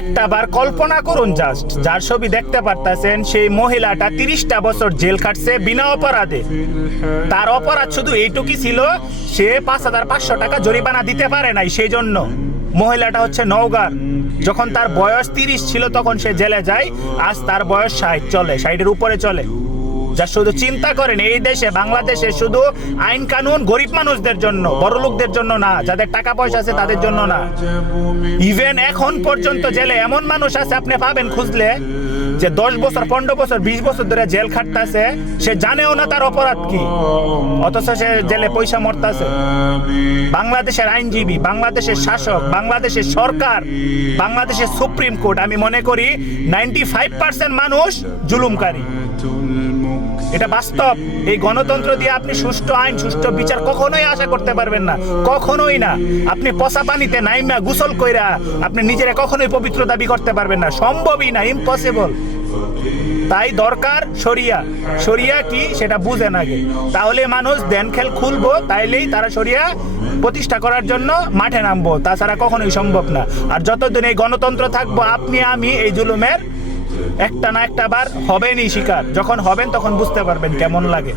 একটা বার কল্পনা করুন জাস্ট, যার ছবি দেখতে পারতেছেন সেই মহিলাটা 30টা বছর জেল খাটছে বিনা অপরাধে। তার অপরাধ শুধু এইটুকুই ছিল, সে 5,500 টাকা জরিমানা দিতে পারে নাই। সেই জন্য মহিলাটা হচ্ছে নওগাঁর। যখন তার বয়স 30 ছিল তখন সে জেলে যায়, আজ তার বয়স 60 চলে, 60-এর উপরে চলে। যা শুধু চিন্তা করেন, এই দেশে বাংলাদেশে শুধু আইন কানুন গরিব মানুষদের জন্য, বড় লোকদের জন্য না, যাদের টাকা পয়সা আছে তাদের জন্য না। ইভেন এখন পর্যন্ত জেলে এমন মানুষ আছে আপনি পাবেন খুঁজলে, যে 10 বছর 15 বছর 20 বছর ধরে জেল খাটতেছে, সে জানেও না তার অপরাধ কি, অথচ সে জেলে পয়সা মরতাছে। বাংলাদেশের আইনজীবী, বাংলাদেশের শাসক, বাংলাদেশের সরকার, বাংলাদেশের সুপ্রিম কোর্ট, আমি মনে করি 95% মানুষ জুলুমকারী। এটা বাস্তব। এই গণতন্ত্র দিয়ে আপনি সুষ্ঠু আইন, সুষ্ঠু বিচার কখনোই আশা করতে পারবেন না, কখনোই না। আপনি পচা পানিতে নাইমা গোসল কইরা আপনি নিজেরা কখনোই পবিত্র দাবি করতে পারবেন না, সম্ভবই না, ইম্পসিবল। তাই দরকার শরিয়া। শরিয়া কি সেটা বুঝেন আগে, তাহলে মানুষ দেন খেল খুলবো, তাইলেই তারা শরিয়া প্রতিষ্ঠা করার জন্য মাঠে নামবো, তাছাড়া কখনোই সম্ভব না। আর যতদিন এই গণতন্ত্র থাকবো, আপনি আমি এই জুলুমের একটা না একটা বার হবেনই শিকার। যখন হবেন তখন বুঝতে পারবেন কেমন লাগে।